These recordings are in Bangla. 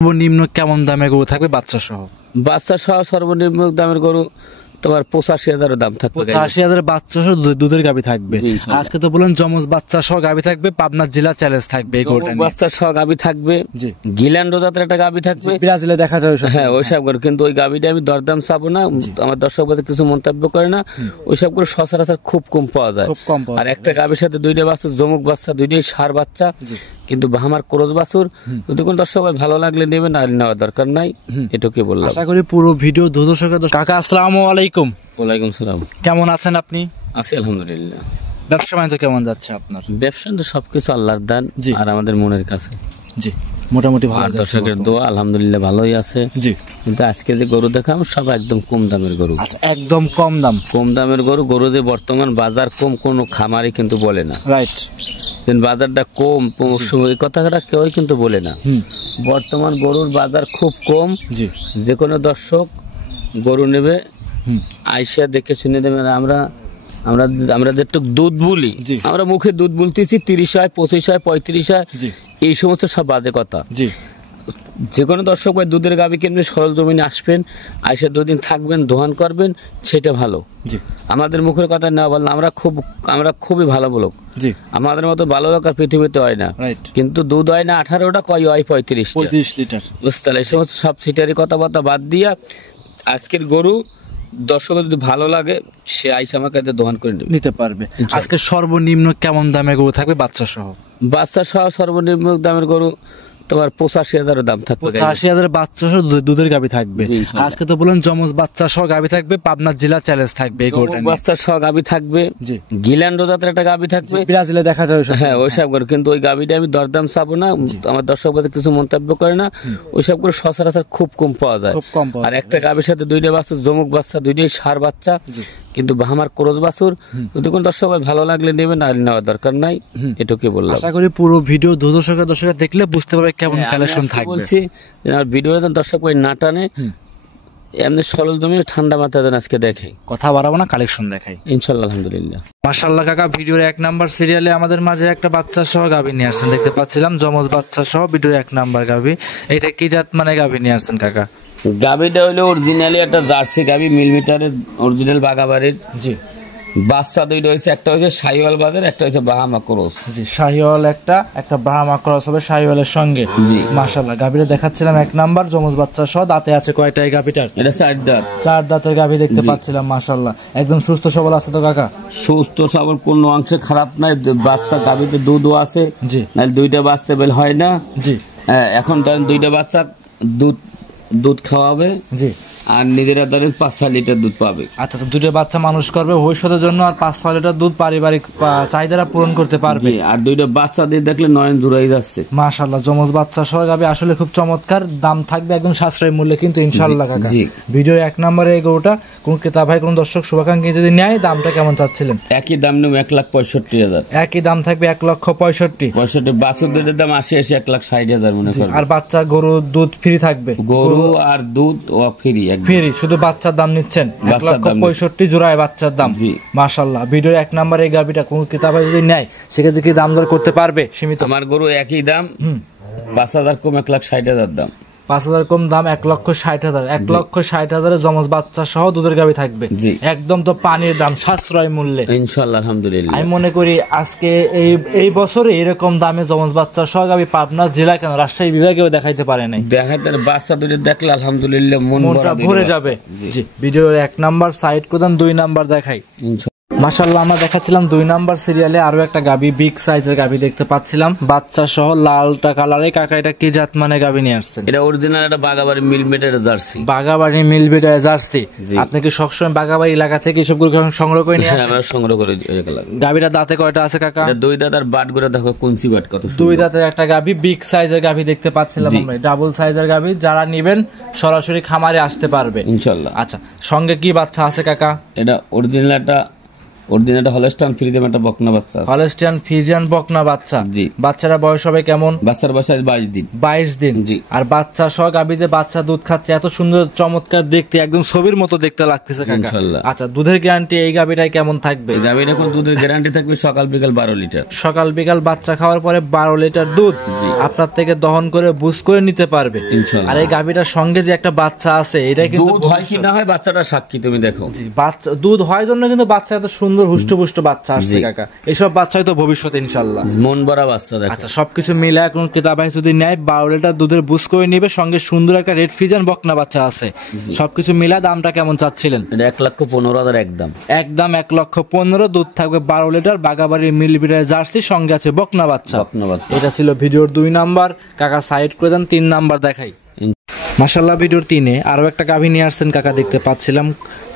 সর্বনিম্ন কেমন দামের গরু থাকবে বাচ্চা সহ? বাচ্চা সহ সর্বনিম্ন দামের গরু তোমার 85,000 দাম থাকবে। 85,000 বাচ্চা সহ দুধের গাভী থাকবে। আজকে তো বলেন জমজ বাচ্চা সহ গাভী থাকবে, পাবনা জেলা চ্যালেঞ্জ থাকবে। এই গরুটা বাচ্চা সহ গাভী থাকবে, জি গিল্যান্ড জাতের একটা গাভী থাকবে, ব্রাজিলে দেখা যায়। হ্যাঁ ওইসব গরু, কিন্তু ওই গাভীটা আমি দরদাম চাবো না, আমার দর্শক বাজার কিছু মন্তব্য করে না। ওইসব গরু সচরাচর খুব কম পাওয়া যায়। আর একটা গাভীর সাথে দুইটা বাচ্চা, জমুক বাচ্চা, দুইটাই ষাঁড় বাচ্চা, কিন্তু আমার ক্রোজ বাছুর। যদি কোনো দর্শক ভালো লাগলে নেবেন, আর নেওয়ার দরকার নাই। এটুকুই বললাম। আশা করি পুরো ভিডিও দর্শকের। কাকা আসসালামু আলাইকুম। ওয়ালাইকুম সালাম। কেমন আছেন আপনি? আছি আলহামদুলিল্লাহ। ব্যবসা বাণিজ্য কেমন যাচ্ছে আপনার? ব্যবসা তো সবকিছু আল্লাহর দান আর আমাদের মনের কাছে। জি মোটামুটি ভালো, দর্শকের দোয়া আলহামদুলিল্লাহ ভালোই আছে। জি কিন্তু আজকে যে গরু দেখাম সব একদম কম দামের গরু। আচ্ছা, একদম কম দাম, কম দামের গরু। গরু যে বর্তমান বাজার কম, কোনো খামারি কিন্তু বলে না। রাইট, বাজারটা কম, এই কথাটা কেউ কিন্তু বলে না। বর্তমান গরুর বাজার খুব কম। জি যে কোনো দর্শক গরু নেবে আইসা দেখে শুনে দেবেন। আমরা আমরা আমরা যেটুক দুধ বলি, আমরা মুখে দুধ বলতেছি 30 হয়, 25 হয়, 35 হয়, এই সমস্ত সব বাজে কথা। যে কোনো দর্শক ভাই দুধের গাভী কিনবে, সরল জমিনে আসবেন, আইসা দুদিন থাকবেন, দোহান করবেন, সেটা ভালো। আমাদের মুখের কথা না বললে আমরা খুবই ভালো লোক। আমাদের মতো ভালো লোক আর পৃথিবীতে হয় না। কিন্তু দুধ হয় না 18টা, কয় হয় 35 লিটার। বুঝতে পারলে? এই সমস্ত সব সিটারি কথাবার্তা বাদ দিয়া আজকের গরু দর্শকের যদি ভালো লাগে, সে আইসা আমার কাছে দোকান করে নিতে পারবে। আজকে সর্বনিম্ন কেমন দামের গরু থাকবে বাচ্চা সহ? বাচ্চা সহ সর্বনিম্ন দামের গরু তোমার 85,000 দাম থাকবে। 85,000 বাচ্চা সহ দুধের গাভী থাকবে। আজকে তো বলেন জমজ বাচ্চা সহ গাভী থাকবে, পাবনা জেলা চ্যালেঞ্জ থাকবে। এই গরুটা বাচ্চা সহ গাভী থাকবে, গিল্যান্ড জাতের একটা গাভী থাকবে, ব্রাজিলে দেখা যায়। হ্যাঁ ওইসব গরু, কিন্তু ওই গাভীটা আমি দরদাম চাবো না, আমার দর্শক বাজার কিছু মন্তব্য করে না। ওইসব গরু সচরাচর খুব কম পাওয়া যায়। আর একটা গাভীর সাথে দুইটা বাচ্চা, জমুক বাচ্চা, দুইটাই ষাঁড় বাচ্চা, কিন্তু আমার ক্রোজ বাছুর। যদি কোনো দর্শক ভালো লাগলে নেবেন, আর নেওয়ার দরকার নাই। এটুকুই বললাম। আশা করি পুরো ভিডিও দর্শক দেখলে বুঝতে পারবে কেমন কালেকশন থাকবে। বলছি ভিডিওতে দর্শক না টানে, এমনি সরল জমি ঠান্ডা মাথায় আজকে দেখে কথা বাড়াবো না, কালেকশন দেখাই ইনশাল্লাহ আলহামদুলিল্লাহ। মাশাআল্লাহ কাকা, ভিডিওর 1 নাম্বার সিরিয়ালে আমাদের মাঝে একটা বাচ্চা সহ গাভী নিয়ে আসছেন, দেখতে পাচ্ছিলাম জমজ বাচ্চা সহ ভিডিওর 1 নাম্বার গাভী। এটা কি জাত মানে গাভী নিয়ে আসছেন কাকা? গাভীটা হলো অরিজিনালি একটা জার্সি গাভী, মিলিমিটারের অরিজিনাল বাগাবাড়ির। জি বাচ্চা দুইটা হয়েছে, একটা হয়েছে শাহিওয়াল বাজার, একটা হয়েছে বাহামা ক্রস। জি শাহিওয়াল একটা বাহামা ক্রস হবে শাহিওয়ালের সঙ্গে। জি মাশাআল্লাহ, গাভীটা দেখাচ্ছিলাম 1 নাম্বার জমজ বাচ্চা সহ। দাঁতে আছে কয়টা এই গাভীটার? এটা 4 দাঁত। 4 দাঁতের গাভী দেখতে পাচ্ছিলাম। মাশাআল্লাহ, একদম সুস্থ সবল আছে তো কাকা? সুস্থ সবল, কোনো অংশে খারাপ নাই। বাচ্চা গাভীতে দুধও আছে। জি নাহলে দুইটা বাচ্চা বেল হয় না। জি এখন ধরেন দুইটা বাচ্চা দুধ খাওয়াবে। জি আর নিজেরা ধরেন 5-6 লিটার দুধ পাবে। আচ্ছা, দুটো বাচ্চা মানুষ করবে ভবিষ্যতের জন্য, আর 5-6 লিটার দুধ পারিবারিক চাহিদা পূরণ করতে পারবে। আর দুইটা বাচ্চা দিয়ে দেখলে নয়ন জুড়াই যাচ্ছে। মাশাআল্লাহ, জমজ বাচ্চা সহ গাভী আসলে খুব চমৎকার। দাম থাকবে একদম সাশ্রয়ী মূল্যে কিন্তু ইনশাআল্লাহ কাকা। ভিডিও 1 নম্বরে এই গরুটা কোন ক্রেতা ভাই, কোন দর্শক শুভাকাঙ্ক্ষী যদি নেয়, দামটা কেমন চাচ্ছিলেন? একই দাম নেব 1,65,000। একই দাম থাকবে 1,65,000। বাছুর দুধের দাম 80 1,60,000 মনে করেন। আর বাচ্চা গরু দুধ ফ্রি থাকবে? গরু আর দুধ ও ফ্রি, ফ্রি, শুধু বাচ্চার দাম নিচ্ছেন 1,65,000 জোড়ায় বাচ্চার দাম। মাশাআল্লাহ, ভিডিও 1 নম্বরে এই গাভীটা কোন ক্রেতা ভাই যদি নেয়, সেক্ষেত্রে কি দাম দর করতে পারবে? সীমিত। আমার গরু একই দাম, 5,000 কম 1,60,000 দাম। 5,000 কম দাম 1,60,000। 1,60,000 জমজ বাচ্চা সহ দুধের গাভী থাকবে। একদম তো পানির দাম, সাশ্রয় মূল্যে ইনশাআল্লাহ আলহামদুলিল্লাহ। আমি মনে করি আজকে এই বছরে এরকম দামে জমজ বাচ্চা সহ গাভী পাবনা জেলা কেন রাজশাহী বিভাগেও দেখাইতে পারে নাই। দেখাইতে বাচ্চা দুটো দেখলে আলহামদুলিল্লাহ মনটা ভরে যাবে। জি ভিডিওর 1 নাম্বার সাইড প্রদান, 2 নাম্বার দেখাই। মাশাআল্লাহ, আমরা দেখাচ্ছিলাম 2 নাম্বার সিরিয়ালে আরো একটা গাভী, বিগ সাইজের গাভী দেখতে পাচ্ছিলাম, বাচ্চা সহ লালটা কালারে। কাকা এটা কি জাত মানে গাভী নিয়ে আসছেন? এটা অরিজিনাল একটা বাগাবাড়ি মিলমেটের জার্সি। বাগাবাড়ি মিলমেটের জার্সি। আপনি কি সবসময় বাগাবাড়ি এলাকা থেকে এসব গরু সংগ্রহ করে নিয়ে আসেন? আমরা সংগ্রহ করে গাভীটা দাঁতে কয়টা আছে কাকা? 2 দাঁত। আর বাট করে দেখো কুঞ্চি বাট কত সুন্দর। 2 দাঁতের একটা গাভী, বিগ সাইজের গাভী দেখতে পাচ্ছিলাম আমরা, ডাবল সাইজের গাভী। যারা নেবেন সরাসরি খামারে আসতে পারবে ইনশাআল্লাহ। আচ্ছা, সঙ্গে কি বাচ্চা আছে কাকা? এটা অরিজিনাল একটা অরিজিনালটা হলস্টাইন ফ্রিজিয়ান একটা বকনা বাচ্চা আছে। হলস্টাইন ফ্রিজিয়ান বকনা বাচ্চা। জি। বাচ্চারা বয়স হবে কেমন? বাচ্চার বয়স 22 দিন। 22 দিন। জি। আর বাচ্চা সহ গাভী যে বাচ্চা দুধ খাচ্ছে, এত সুন্দর চমৎকার দেখতে, একদম ছবির মতো দেখতে লাগতেছে কাকা। ইনশাআল্লাহ। আচ্ছা, দুধের গ্যারান্টি এই গাভীটাই কেমন থাকবে? এই গাভীর এখন দুধের গ্যারান্টি থাকবে সকাল বিকাল 12 লিটার। সকাল বিকাল বাচ্চা খাওয়ার পরে 12 লিটার দুধ জি। আপনার থেকে দহন করে বুঝ করে নিতে পারবে ইনশাআল্লাহ। আর এই গাভীটার সঙ্গে যে একটা বাচ্চা আছে, এটা কিন্তু দুধ হয় কি না হয় বাচ্চাটা সাক্ষী, তুমি দেখো। জি, বাচ্চা দুধ হয় জন্য কিন্তু বাচ্চা এত সুন্দর হুষ্টপুষ্ট বাচ্চা আসছে কাকা। এইসব বাচ্চাই তো ভবিষ্যতে ইনশাআল্লাহ মন ভরা বাচ্চা দেখো। আচ্ছা, সবকিছু মিলে এখন ক্রেতাভাই যদি নেয় 12 লিটার দুধের বুঝ করে নিবে, সঙ্গে সুন্দর একটা রেড ফ্রিজিয়ান বকনা বাচ্চা আছে। সবকিছু মিলে দামটা কেমন চাচ্ছিলেন? এটা 1,15,000 একদম। একদম 1,15,000। দুধ থাকবে 12 লিটার, বাগাবাড়ির মিলবিটার জার্সি, সঙ্গে আছে বকনা বাচ্চা। বকনা বাচ্চা। এটা ছিল ভিডিওর 2 নাম্বার। কাকা সাইড করে দেন, 3 নাম্বার দেখাই। মাশাআল্লাহ, ভিডিওর 3-এ আরো একটা গাভী নিয়ে আসছেন কাকা, দেখতে পাচ্ছিলাম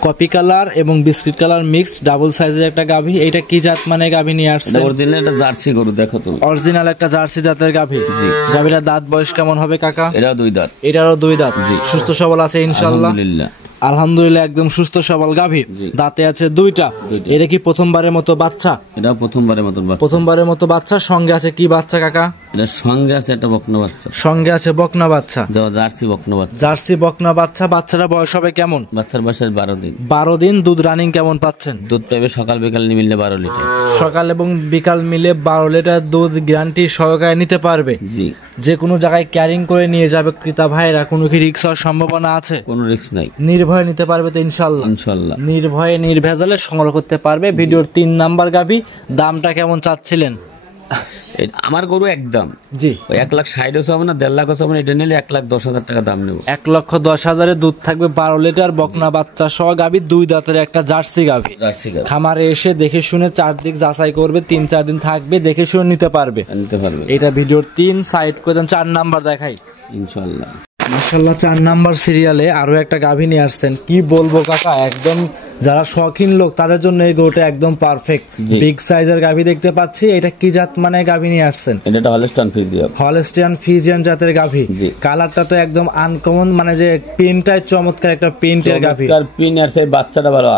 কপি কালার এবং বিস্কিট কালার মিক্স ডাবল সাইজের একটা গাভী। এটা কি জাত মানে গাভী নিয়ে আসছেন? অরিজিনাল একটা জার্সি গরু, দেখো তুমি। অরিজিনাল একটা জার্সি জাতের গাভী। জি। গাভীটার দাঁত বয়স কেমন হবে কাকা? এটা 2 দাঁত। এটারও 2 দাঁত। সুস্থ সবল আছে ইনশাআল্লাহ? আলহামদুলিল্লাহ। আলহামদুলিল্লাহ, একদম সুস্থ সবল গাভী। দাঁতে আছে 2টা। এটা কি প্রথমবারের মতো বাচ্চা? এটা প্রথমবারের মতো বাচ্চা। প্রথমবারের মতো বাচ্চা। সঙ্গে আছে কি বাচ্চা কাকা? এটা সঙ্গে আছে একটা বকনা বাচ্চা। সঙ্গে আছে বকনা বাচ্চা। জার্সি বকনা বাচ্চা। জার্সি বকনা বাচ্চা। বাচ্চাটা বয়স হবে কেমন? বাচ্চার বয়স 12 দিন। 12 দিন। দুধ রানিং কেমন পাচ্ছেন? দুধ পাবে সকাল বিকাল মিললে 12 লিটার। সকাল এবং বিকাল মিলে 12 লিটার দুধ গ্যারান্টি সহকারে নিতে পারবে। জি। যে কোনো জায়গায় ক্যারিং করে নিয়ে যাবে ক্রেতা ভাইরা, কোনো কি রিস্ক হওয়ার সম্ভাবনা আছে? কোনো রিস্ক নাই। নির্ভয়ে নিতে পারবে তো ইনশাআল্লাহ? ইনশাআল্লাহ। নির্ভয়ে নির্ভেজালে সংগ্রহ করতে পারবে। ভিডিওর 3 নাম্বার গাভী। দামটা কেমন চাচ্ছিলেন? আমার গরু একদম জি 1,60,000 হবে না, 1,50,000 হবে না, এটা নিলে 1,10,000 টাকা দাম নেব। 1,10,000 দুধ থাকবে 12 লিটার বকনা বাচ্চা সহ গাভী, 2 দাঁতের একটা জার্সি গাভী। জার্সি গাভী। খামারে এসে দেখে শুনে চারদিক যাচাই করবে, 3-4 দিন থাকবে, দেখে শুনে নিতে পারবে। এটা ভিডিওর 3। সাইড করে দেন, 4 নাম্বার দেখাই ইনশাআল্লাহ। মাশাআল্লাহ, 4 নাম্বার সিরিয়ালে আরো একটা গাভী নিয়ে আসছেন। কি বলবো কাকা, একদম যারা শৌখিন লোক তাদের জন্য এই গরুটা একদম পারফেক্ট। বিগ সাইজের গাভী দেখতে পাচ্ছি। এটা কি জাত মানে গাভী নিয়ে আসছেন? এটা হলস্টাইন ফ্রিজিয়ান। হলস্টাইন ফ্রিজিয়ান জাতের গাভী। কালারটা তো একদম আনকমন, মানে যে প্রিন্টটাই চমৎকার একটা প্রিন্টের গাভী। প্রিন্ট আর সেই বাচ্চাটা ভালো,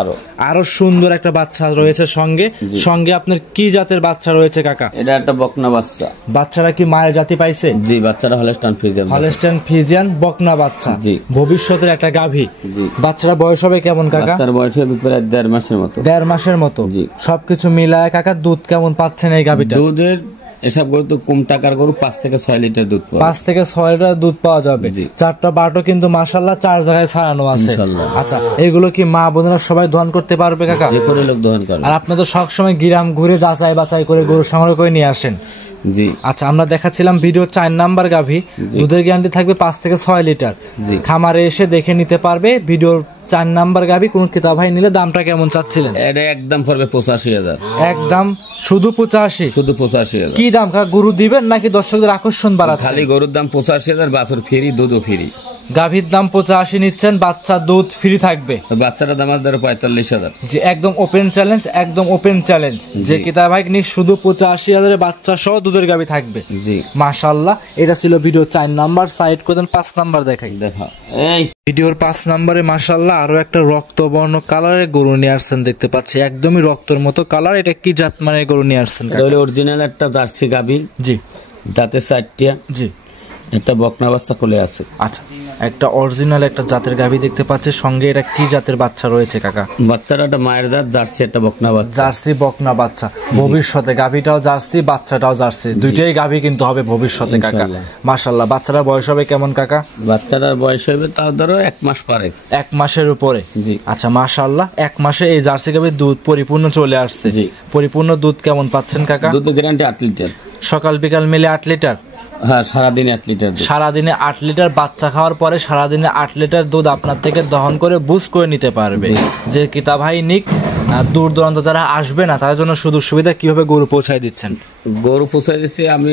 আরো সুন্দর একটা বাচ্চা রয়েছে সঙ্গে। সঙ্গে আপনার কি জাতের বাচ্চা রয়েছে কাকা? এটা একটা বকনা বাচ্চা। বাচ্চারা কি মায়ের জাতি পাইছে? জি, বাচ্চাটা হলস্টাইন ফ্রিজিয়ান। হলস্টাইন ফ্রিজিয়ান বকনা বাচ্চা। জি। ভবিষ্যতের একটা গাভী। জি। বাচ্চারা বয়স হবে কেমন কাকা? বাচ্চার বয়স হবে প্রায় 1.5 মাসের মতো। 1.5 মাসের মতো। সবকিছু মিলায় কাকা দুধ কেমন পাচ্ছেন এই গাভীটা? দুধের এসব গরু তো কম টাকার গরু, 5 থেকে 6 লিটার দুধ পাওয়া। 5 থেকে 6 লিটার দুধ পাওয়া যাবে। 4টা বাটো কিন্তু মাশাআল্লাহ 4 জায়গায় ছাড়ানো আছে। আচ্ছা, এগুলো কি মা বোনেরা সবাই দহন করতে পারবে কাকা? যে কোনো লোক দহন করবে। আর আপনি তো সবসময় গ্রাম ঘুরে যাচাই বাছাই করে গরু সংগ্রহ করে নিয়ে আসেন। জি। আচ্ছা, আমরা দেখাচ্ছিলাম ভিডিওর 4 নাম্বার গাভী। দুধের গ্যারান্টি থাকবে 5 থেকে 6 লিটার। খামারে এসে দেখে নিতে পারবে। ভিডিওর 4 নাম্বার গাভী। কোন ক্রেতা ভাই নিলে দামটা কেমন চাচ্ছিলেন? এটা একদম পড়বে 85,000। একদম শুধু 85? শুধু 85,000। কি দাম কাকা? গরু দিবেন নাকি দর্শকদের আকর্ষণ বাড়াচ্ছেন? খালি গরুর দাম 85,000, বাছুর ফ্রি, দুধও ফ্রি। গাভীর দাম 85 নিচ্ছেন, বাচ্চা দুধ ফ্রি থাকবে। বাচ্চাটার দাম আছে 45,000। যে একদম ওপেন চ্যালেঞ্জ, একদম ওপেন চ্যালেঞ্জ। যে ক্রেতা ভাই নিক শুধু 85,000 বাচ্চা সহ দুধের গাভী থাকবে। জি মাশাআল্লাহ। এটা ছিল ভিডিও 4 নাম্বার। সাইড করে দেন, 5 নাম্বার দেখাই। দেখা এই ভিডিওর 5 নাম্বারে মাশাআল্লাহ আরো একটা রক্তবর্ণ কালারের গরু নিয়ে আসছেন, দেখতে পাচ্ছি একদমই রক্তর মতো কালার। এটা কি জাত মানে গরু নিয়ে আসছেন? এটা হলো অরিজিনাল একটা জার্সি গাভী। জি। দাঁতে 4টা। জি। একটা বকনা বাচ্চা কোলে আছে। আচ্ছা, একটা অরিজিনাল একটা জাতের গাভী দেখতে পাচ্ছি। সঙ্গে এটা কি জাতের বাচ্চা রয়েছে কাকা? বাচ্চাটা একটা মায়ের জাত, জার্সি একটা বকনা বাচ্চা। জার্সি বকনা বাচ্চা। ভবিষ্যতে গাভীটাও জার্সি, বাচ্চাটাও জার্সি, দুইটাই গাভী কিন্তু হবে ভবিষ্যতে কাকা। মাশাআল্লাহ। বাচ্চাটার বয়স হবে কেমন কাকা? বাচ্চাটার বয়স হবে তাও ধরো 1 মাস পারে। 1 মাসের উপরে। জি। আচ্ছা, মাশাআল্লাহ। 1 মাসে এই জার্সি গাভীর দুধ পরিপূর্ণ চলে আসছে। জি। পরিপূর্ণ দুধ কেমন পাচ্ছেন কাকা? দুধ গ্যারান্টি 8 লিটার। সকাল বিকাল মিলে 8 লিটার। হ্যাঁ, সারাদিনে 8 লিটার। সারাদিনে 8 লিটার। বাচ্চা খাওয়ার পরে সারাদিনে 8 লিটার দুধ আপনার থেকে দহন করে বুঝ করে নিতে পারবে। যে কিতা ভাই নিক দূর দূরান্ত যারা আসবে না তাদের জন্য সুযোগ সুবিধা কিভাবে গরু পৌঁছায় দিচ্ছেন? গরু পৌঁছায় দিচ্ছি আমি,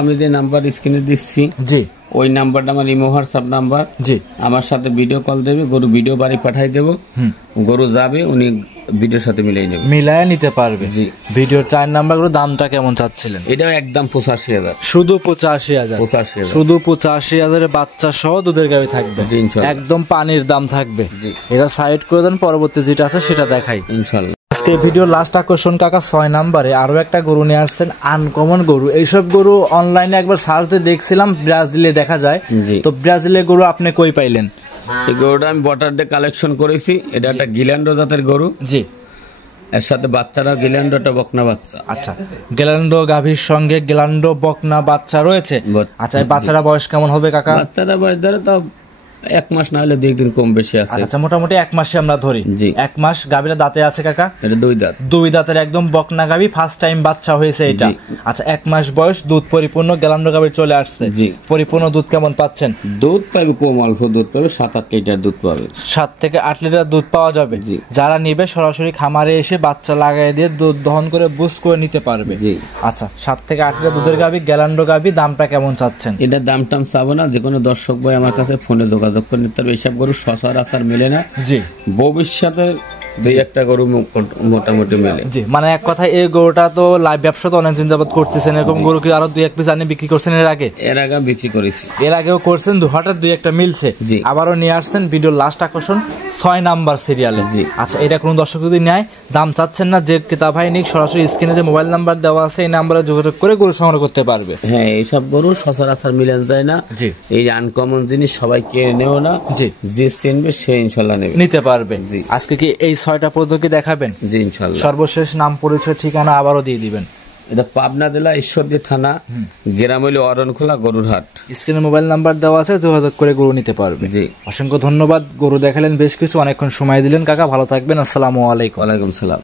আমি যে নাম্বার স্ক্রিনে দিচ্ছি, জি, ওই নাম্বারটা আমার ইমো হোয়াটসঅ্যাপ নাম্বার। জি। আমার সাথে ভিডিও কল দেবে, গরু ভিডিও বাড়ি পাঠাই দেবো। গরু যাবে, উনি ভিডিওর সাথে মিলাই নেবে, মিলায় নিতে পারবে। জি। ভিডিওর 4 নাম্বারগুলো দামটা কেমন চাচ্ছিলেন? এটাও একদম 85,000। শুধু 85,000। 85,000। শুধু 85,000 বাচ্চা সহ দুধের গাভী থাকবে। জি, ইনশাআল্লাহ। একদম পানির দাম থাকবে। জি। এটা সাইড করে দেন, পরবর্তী যেটা আছে সেটা দেখাই ইনশাআল্লাহ। আজকে ভিডিও লাস্ট আকর্ষণ কাকা 6 নম্বরে আরো একটা গরু নিয়ে আসছেন, আনকমন গরু। এইসব গরু অনলাইনে একবার সার্চ দিয়ে দেখছিলাম, ব্রাজিলে দেখা যায়। তো ব্রাজিলের গরু আপনি কই পাইলেন? এই গরুটা আমি বর্ডার দিয়ে কালেকশন করেছি। এটা একটা গিল্যান্ডো জাতের গরু। জি, এর সাথে বাচ্চারা গিল্যান্ডোটা বকনা বাচ্চা। আচ্ছা, গিল্যান্ডো গাভীর সঙ্গে গিল্যান্ডো বকনা বাচ্চা রয়েছে। আচ্ছা, এই বাচ্চারা বয়স কেমন হবে কাকা? বাচ্চারা বয়স ধরে তো 1 মাস না হলে 2 দিন কম বেশি আছে। আচ্ছা, মোটামুটি 1 মাসে আমরা ধরি। জি, 1 মাস। গাভীরা দাঁতে আছে কাকা? এটা 2 দাঁত। 2 দাঁতের একদম বকনা গাভী, ফার্স্ট টাইম বাচ্চা হয়েছে এটা। আচ্ছা, 1 মাস বয়স, দুধ পরিপূর্ণ গিল্যান্ডো গাভী চলে আসছে। জি, পরিপূর্ণ দুধ কেমন পাচ্ছেন? দুধ পাবে কম, অল্প দুধ পাবে, 7-8 লিটার দুধ পাবে। 7 থেকে 8 লিটার দুধ পাওয়া যাবে। যারা নিবে সরাসরি খামারে এসে বাচ্চা লাগাই দিয়ে দুধ দহন করে বুস করে নিতে পারবে। আচ্ছা, 7 থেকে 8 লিটার দুধের গাভী, গিল্যান্ডো গাভী, দামটা কেমন চাচ্ছেন? এটা দাম টাম চাবো না, যে কোনো দর্শক ভাই আমার কাছে ফোনে যোগাযোগ করে নিতে পারবে। এসব গরু সচরাচর মেলে না। জি, ভবিষ্যতে 2-1টা গরু মোটামুটি মেলে। জি, মানে এক কথা এই গরুটা তো লাইভ ব্যবসা তো অনেকদিন যাবত করতেছেন। এরকম গরু কি আরো 2-1 পিস আনি বিক্রি করছেন এর আগে? এর আগে বিক্রি করেছি, এর আগেও করছেন, হঠাৎ 2-1টা মিলছে, আবারও নিয়ে আসছেন। ভিডিও লাস্ট আকর্ষণ 6 নাম্বার সিরিয়ালে। আচ্ছা, এটা কোনো দর্শক যদি নেয়, দাম চাচ্ছেন না, যে ক্রেতা ভাই নিক সরাসরি স্ক্রিনে যে মোবাইল নাম্বার দেওয়া আছে এই নাম্বারে যোগাযোগ করে গরু সংগ্রহ করতে পারবে। হ্যাঁ, এইসব গরু সচরাচর মিলে যায় না। জি, এই আনকমন জিনিস সবাই কেড়ে নেও না। জি, যে চিনবে সে ইনশাল্লাহ নিতে পারবে। জি, আজকে কি এই 6টা পদ্ধতি দেখাবেন? জি, ইনশাল্লাহ। সর্বশেষ নাম, পরিচয়, ঠিকানা আবারও দিয়ে দিবেন। এটা পাবনা জেলা ঈশ্বরদী থানা, গ্রাম হইল অরণখোলা, গরুরহাট। স্ক্রিনে মোবাইল নাম্বার দেওয়া আছে, যোগাযোগ করে গরু নিতে পারবে। জি, অসংখ্য ধন্যবাদ। গরু দেখালেন বেশ কিছু, অনেকক্ষণ সময় দিলেন কাকা, ভালো থাকবেন। আসসালামু আলাইকুম। ওয়ালাইকুম সালাম।